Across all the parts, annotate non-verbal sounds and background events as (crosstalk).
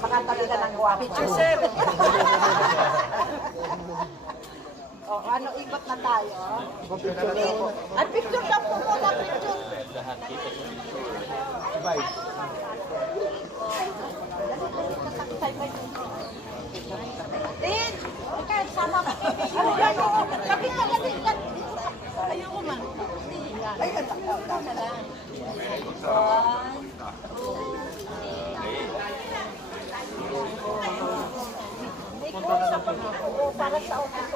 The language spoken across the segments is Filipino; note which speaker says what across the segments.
Speaker 1: Baka talaga ng guwapo. Sir. (laughs) o, ano, ikot na tayo. At picture lang po po na picture.
Speaker 2: Picture.
Speaker 1: Din! Okay, sama ka. Ano yan? Lapit ka, lapit ka. Ayoko man. Ay, ang takaw, takaw. May Oo,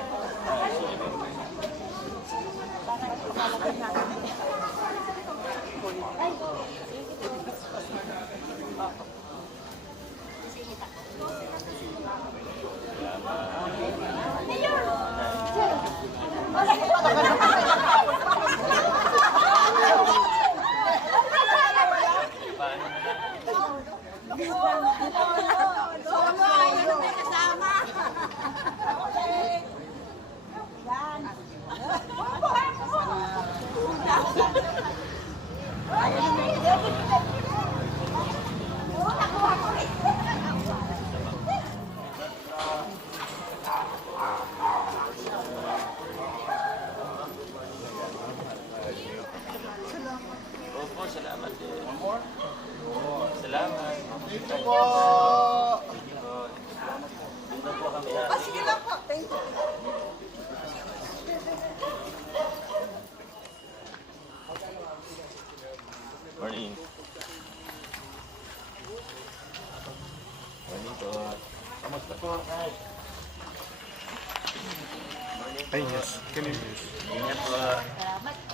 Speaker 3: po.
Speaker 2: Po kami.
Speaker 1: Ah, sige lang po. Thank you.
Speaker 2: Morning. Morning po. Kamusta po? Ay.
Speaker 3: Yes. Kanin.
Speaker 2: Ingat po. Morning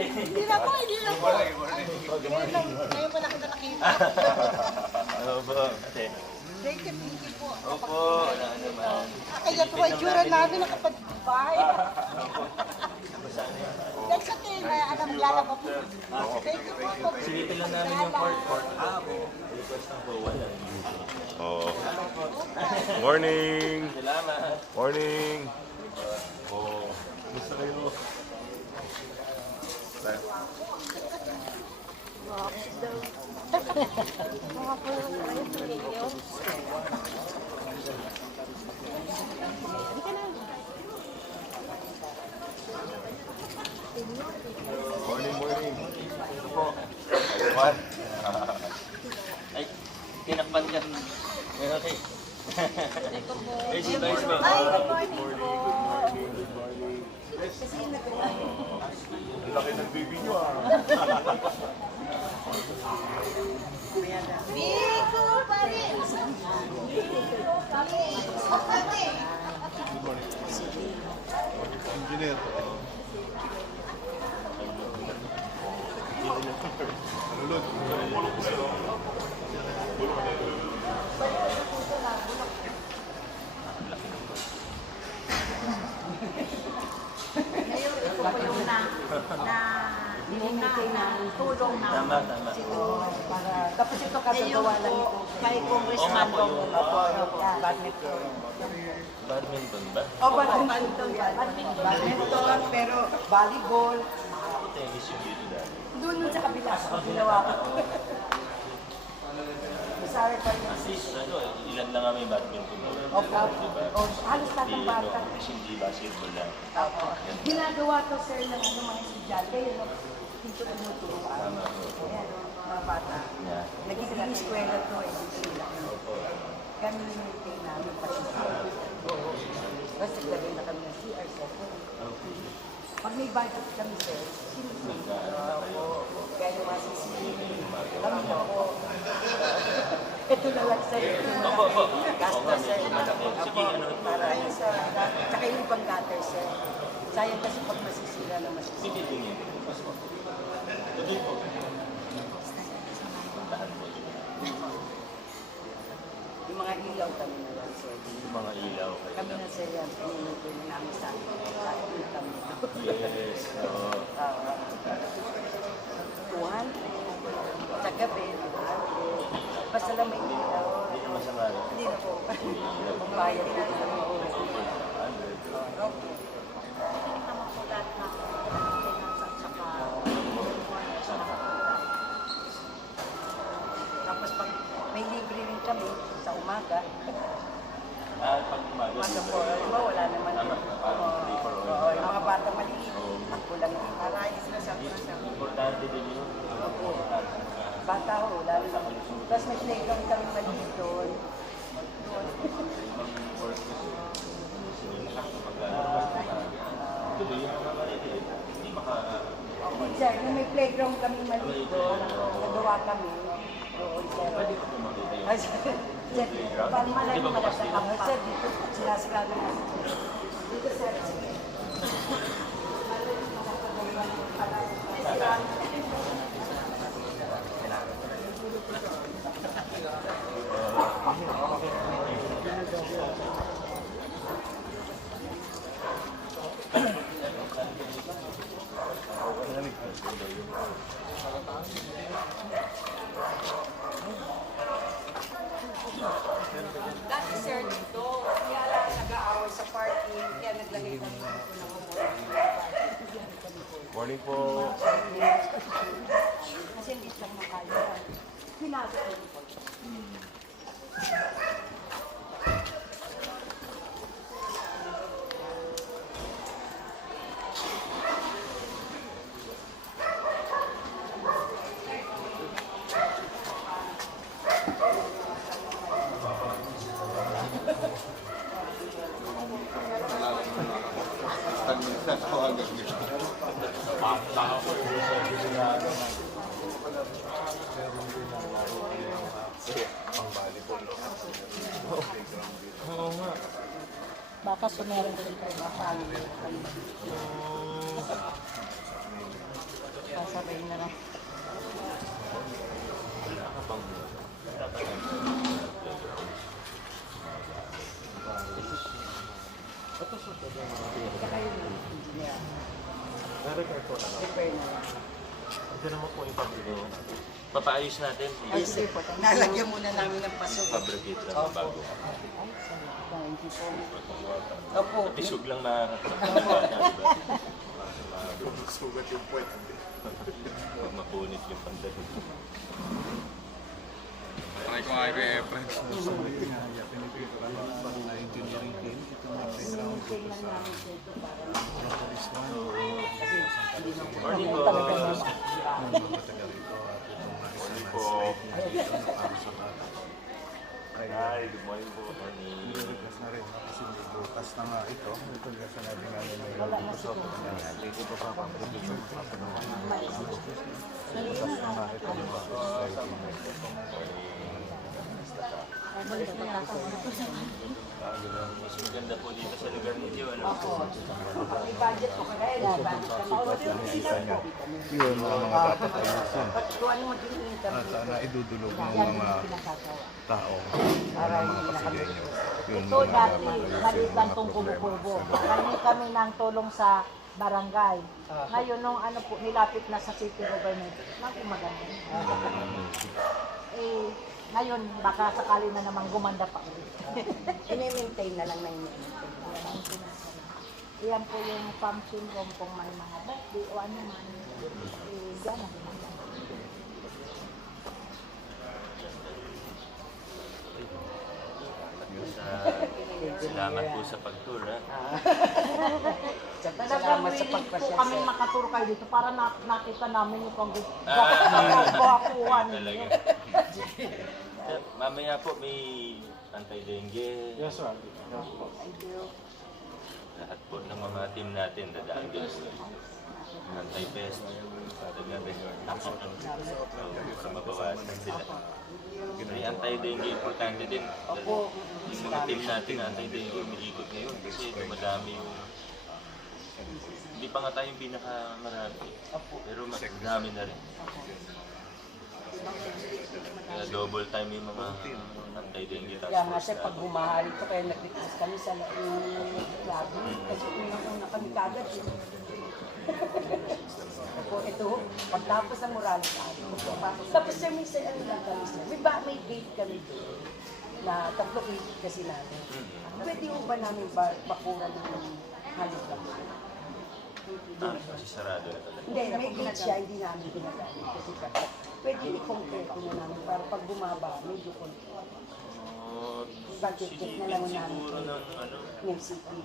Speaker 1: Hindi na po, hindi na po. Ngayon pa nakita nakita.
Speaker 2: Opo. Ate.
Speaker 1: Thank you, thank you po.
Speaker 2: Opo. Wala naman.
Speaker 1: Kaya po ay tsura namin nakapagbahay. That's okay, may alam lalaba po. Thank you po.
Speaker 2: Silipin lang namin yung court. Court. Ah, po. Request lang po. Wala.
Speaker 3: Oh. Morning.
Speaker 2: Salamat.
Speaker 3: Morning. Oh. Gusto kayo? Morning, morning.
Speaker 2: Ito po.
Speaker 3: What?
Speaker 2: Ay, tinakpan ka. Okay. Si.
Speaker 1: Ay, good morning po.
Speaker 3: Ang laki ng baby nyo ah. (laughs)
Speaker 1: Direto.
Speaker 2: Oo nga po, yung-
Speaker 1: Opo, opo, badminton.
Speaker 2: Badminton ba?
Speaker 1: O, badminton. Badminton. Badminton, pero volleyball.
Speaker 2: Tennis yung dito dati.
Speaker 1: Doon nun sa kabila. Ginawa ko. Sorry pa yun.
Speaker 2: At least, ano, ilan lang may badminton.
Speaker 1: Opo.
Speaker 2: Diba?
Speaker 1: O, halos lahat ng
Speaker 2: Hindi,
Speaker 1: bata.
Speaker 2: kasi hindi basketball lang.
Speaker 1: Opo. Ginagawa to sir ng ano mga estudyante. Yun, no? dito
Speaker 2: po.
Speaker 1: Ayan. mga bata.
Speaker 2: Yeah.
Speaker 1: Nagiging eskwela to eh. dito. Kami maintain namin pati Tapos naglagay na kami ng CR7. Pag may budget kami sir, sinusunod. Kaya yung mga CCTV, kami na po. Ito na lang sir.
Speaker 2: Opo, opo.
Speaker 1: Gastos sir.
Speaker 2: Sige, ano?
Speaker 1: Para sa, tsaka yung ibang gutter sir. Sayang kasi pag masisira na masisira.
Speaker 2: Tuloy po.
Speaker 1: Yung mga ilaw kami
Speaker 2: mga ilaw.
Speaker 1: Kami
Speaker 2: na.
Speaker 1: sir yan, pinuluto na namin sa sa nito.
Speaker 2: Yes. oo.
Speaker 1: Tuwan, sa gabi, tuwan. Basta lang may ilaw.
Speaker 2: Hindi na masama.
Speaker 1: Hindi na po. Kung bayad na. Tapos pag may libre rin kami sa umaga,
Speaker 2: Ah,
Speaker 1: po, di ba, wala naman.
Speaker 2: Parang three for all.
Speaker 1: Oo, yung mga bata maliit, ako lang. Aray, sinasabi ko siya.
Speaker 2: Importante din yun.
Speaker 1: Opo. Bata ho, lalo na. Tapos may playground kami maliit doon.
Speaker 2: Yung maka...
Speaker 1: Sir, nung may playground kami maliit doon, nagawa kami. Doon, sir.
Speaker 2: Pwede ko makita yun. (laughs)
Speaker 1: Sir, parang malaki malaki
Speaker 2: dito?
Speaker 1: ako. Sir, dito, sinasigado na. Dito, sir. Dati sir dito, kaya lang nag-aaway sa parking, kaya naglagay kami dito ng
Speaker 4: Morning po.
Speaker 1: Kasi hindi lang makaya. Pinasok ko po. Baka sumeron din kayo baka Sasabay na lang. Saka yung engineer.
Speaker 2: Repair po na.
Speaker 1: Repair na lang.
Speaker 2: Ito naman po yung pablo. Papaayos natin.
Speaker 1: Ay, sige po. Nalagyan muna namin ng paso.
Speaker 2: Fabricate lang bago.
Speaker 1: Thank you po. Opo.
Speaker 2: Tisog lang na.
Speaker 4: Sugat yung puwet.
Speaker 2: Pag mapunit yung pandalo.
Speaker 4: Try ko nga kay Efren.
Speaker 2: Morning po. Morning po. Hi, good morning po. Morning.
Speaker 4: na rin, kasi may bukas na nga ito. Ito nga nga dito sa pagkakanya. Dito pa sa pagkakanya. Bukas na nga ito. mga society.
Speaker 2: Mas maganda po dito sa lugar ninyo. Ano?
Speaker 1: May budget po.
Speaker 4: Nakikita niya. Yun mga
Speaker 1: ano magiging income
Speaker 4: At sana idudulog ng mga tao ng mga
Speaker 1: na kami.
Speaker 4: pasilyenyo. Yun
Speaker 5: Ito dati, maliit lang
Speaker 4: mga
Speaker 5: tong
Speaker 4: problema.
Speaker 5: kubo-kubo. Kami kami ng tulong sa barangay. Ngayon, nung ano po, nilapit na sa city government, naku maganda. Ngayon, baka sakali na naman gumanda pa (laughs) ulit.
Speaker 1: I-maintain na lang na i-maintain.
Speaker 5: Iyan po yung function room kung may mga birthday o ano man. Eh, diyan na gumanda.
Speaker 2: Sa, salamat po sa pag-tour. Ha?
Speaker 1: Salamat (laughs) salamat sa
Speaker 5: willing po
Speaker 1: pagpasya.
Speaker 5: kami
Speaker 1: sir.
Speaker 5: makaturo kayo dito para na, nakita namin yung pang
Speaker 2: Ah, (laughs)
Speaker 5: gwapuhan
Speaker 2: Talaga.
Speaker 5: ninyo.
Speaker 2: Sir, Mamaya po may anti-dengue.
Speaker 4: Yes, sir.
Speaker 2: Lahat po ng mga team natin dadaan din sa anti-pest. Para gabi. Para mabawasan sila. May anti-dengue importante din.
Speaker 1: Opo.
Speaker 2: Yung mga team natin na anti-dengue umiikot ngayon kasi dumadami yung hindi pa nga tayong pinakamarami. Pero mas dami na rin. Kaya double time yung mga anti-dengue task
Speaker 1: Kaya nga pag
Speaker 2: natin.
Speaker 1: bumahari ko, kaya nag-request kami sa yung club. Kasi unang-una kami kagad. eh. (laughs) Opo, ito, pagtapos ng Morales Alley. Tapos sir, may sir, ano lang kami sir. May, ba, may gate kami doon na tatlo ikot kasi namin. Pwede mo ba namin ba, bakuran ng halikan?
Speaker 2: Ah, kasi sarado na talaga.
Speaker 1: Hindi, may gate siya, hindi namin ginagamit. Kasi pwede i-concrete na namin para pag bumaba, medyo control.
Speaker 2: Oh,
Speaker 1: Budget check na lang namin.
Speaker 2: siguro ng ano,
Speaker 1: Yung city.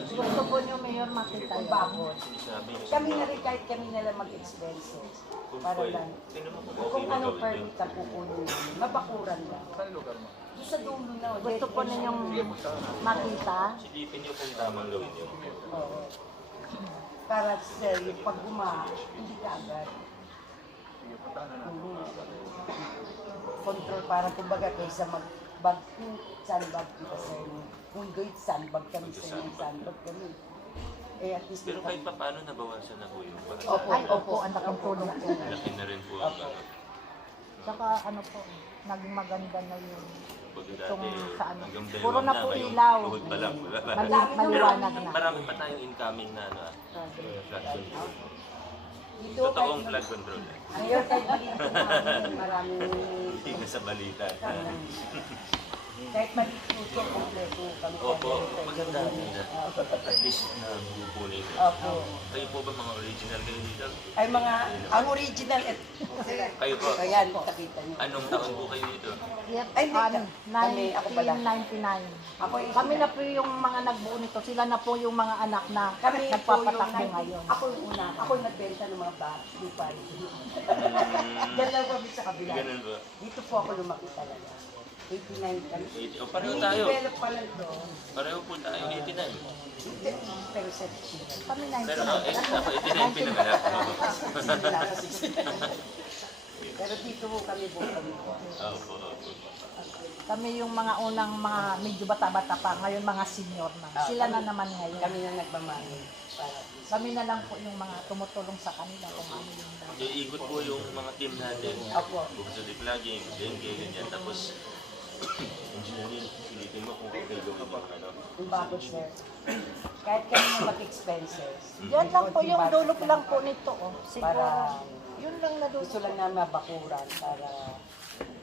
Speaker 2: gusto niyo
Speaker 5: po nyo, Mayor, makita
Speaker 1: Ang
Speaker 5: yun.
Speaker 1: bakod.
Speaker 2: niyo.
Speaker 1: Kami na rin kahit kami na lang mag-expenses. Para lang.
Speaker 2: mo kung
Speaker 1: ano permit ang kukunin namin, mabakuran lang. Doon sa dulo na.
Speaker 5: Gusto po ninyong makita.
Speaker 2: Silipin niyo kung tamang gawin yun.
Speaker 1: Oo. Para sa yung pag guma, hindi ka agad. Control para kumbaga kaysa mag bag sandbag kita sa inyo. Kung gate sandbag kami sa inyo, sandbag kami. Eh at least
Speaker 2: Pero kahit pa paano nabawasan na po yung parang
Speaker 1: Opo,
Speaker 5: Ay, opo, ang laking tulong po.
Speaker 2: laki na rin po ang ano.
Speaker 5: Tsaka ano po, naging maganda na yung itong
Speaker 2: dati,
Speaker 5: sa ano.
Speaker 2: hanggang
Speaker 5: Puro
Speaker 2: dalawang
Speaker 5: na
Speaker 2: na,
Speaker 5: po
Speaker 2: ngayong
Speaker 5: ilaw.
Speaker 2: tuhod pa lang.
Speaker 5: Maliwanag na.
Speaker 2: Marami pa tayong incoming na ano, ah, control.
Speaker 1: Dito
Speaker 2: Totoong flood control.
Speaker 1: Kahit dito namin (laughs) maraming
Speaker 2: Hindi na sa balita.
Speaker 1: Kahit malituto kompleto kami.
Speaker 2: Opo, maganda. maganda. At least na bubunin.
Speaker 1: Opo.
Speaker 2: Kayo po ba mga original kayo dito?
Speaker 1: Ay mga, ang original, et,
Speaker 2: Kayo po,
Speaker 1: ayan, nakita niyo.
Speaker 2: anong taon po kayo dito?
Speaker 5: Yep,
Speaker 1: Ay, hindi.
Speaker 5: ano,
Speaker 1: Kami, ako pala.
Speaker 5: 1999.
Speaker 1: Ako yung
Speaker 5: Kami na po yung mga nagbuo nito. Sila na po yung mga anak na
Speaker 1: Kami po
Speaker 5: nagpapatakbo ngayon.
Speaker 1: ako yung una, ako yung nagbenta ng mga ba, lupa. Lang kami sa kabila.
Speaker 2: Ganun ba?
Speaker 1: Dito po ako lumaki talaga. 89 kami.
Speaker 2: Pareho tayo.
Speaker 1: Dinidevelop pa lang to.
Speaker 2: Pareho po tayo, 89.
Speaker 1: Pero sa
Speaker 5: Kami
Speaker 2: Pero
Speaker 5: 99.
Speaker 2: eh, ako 89 pinanganak. (laughs)
Speaker 1: Pero dito po kami po kami po.
Speaker 2: Opo, opo.
Speaker 5: Kami yung mga unang mga medyo bata-bata pa. Ngayon mga senior na. Sila na naman ngayon.
Speaker 1: Kami na nagmamahal. Para
Speaker 5: Kami na lang po yung mga tumutulong sa kanila kung ano yung
Speaker 2: Iikot po yung mga team natin.
Speaker 1: Opo.
Speaker 2: Bukod sa deflogging, dengue, ganyan. Tapos, silipin mo kung okay gawin yung ano.
Speaker 1: yung bakod sir. Kahit kami na mag-expenses.
Speaker 5: Yan lang po yung dulot lang po nito. Oh. Siguro.
Speaker 1: Para
Speaker 5: Yun lang na dulot.
Speaker 1: gusto lang na mabakuran para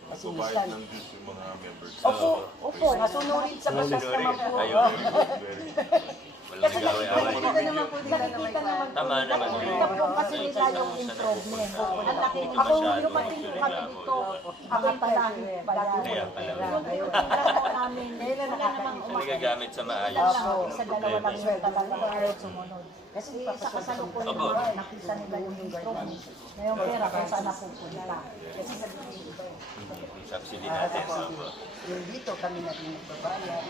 Speaker 1: kasi minsan
Speaker 3: yung mga members.
Speaker 1: Opo, opo, masunurin sa batas naman po.
Speaker 2: Ayun. (laughs)
Speaker 1: Kasi nakikita naman po nila na
Speaker 5: Nakikita naman po.
Speaker 2: Tama naman.
Speaker 5: Nakikita po kasi nila yung improvement. Ang laki ng
Speaker 1: Ako, lumating po kami dito.
Speaker 5: Ako pala, pala.
Speaker 2: Kaya pala.
Speaker 5: Yung po namin,
Speaker 1: Ngayon na nakakainis.
Speaker 2: Nagagamit sa maayos.
Speaker 5: lang, sa dalawa lang yung talaga pero sumunod.
Speaker 1: Kasi
Speaker 5: Kasi sa kasalukuyan nila, nakita nila yung improvement. Ngayong pera kung saan napupunta.
Speaker 1: Kasi sa dito,
Speaker 2: Subsidy natin.
Speaker 1: Yung dito kami na rin nagbabayad.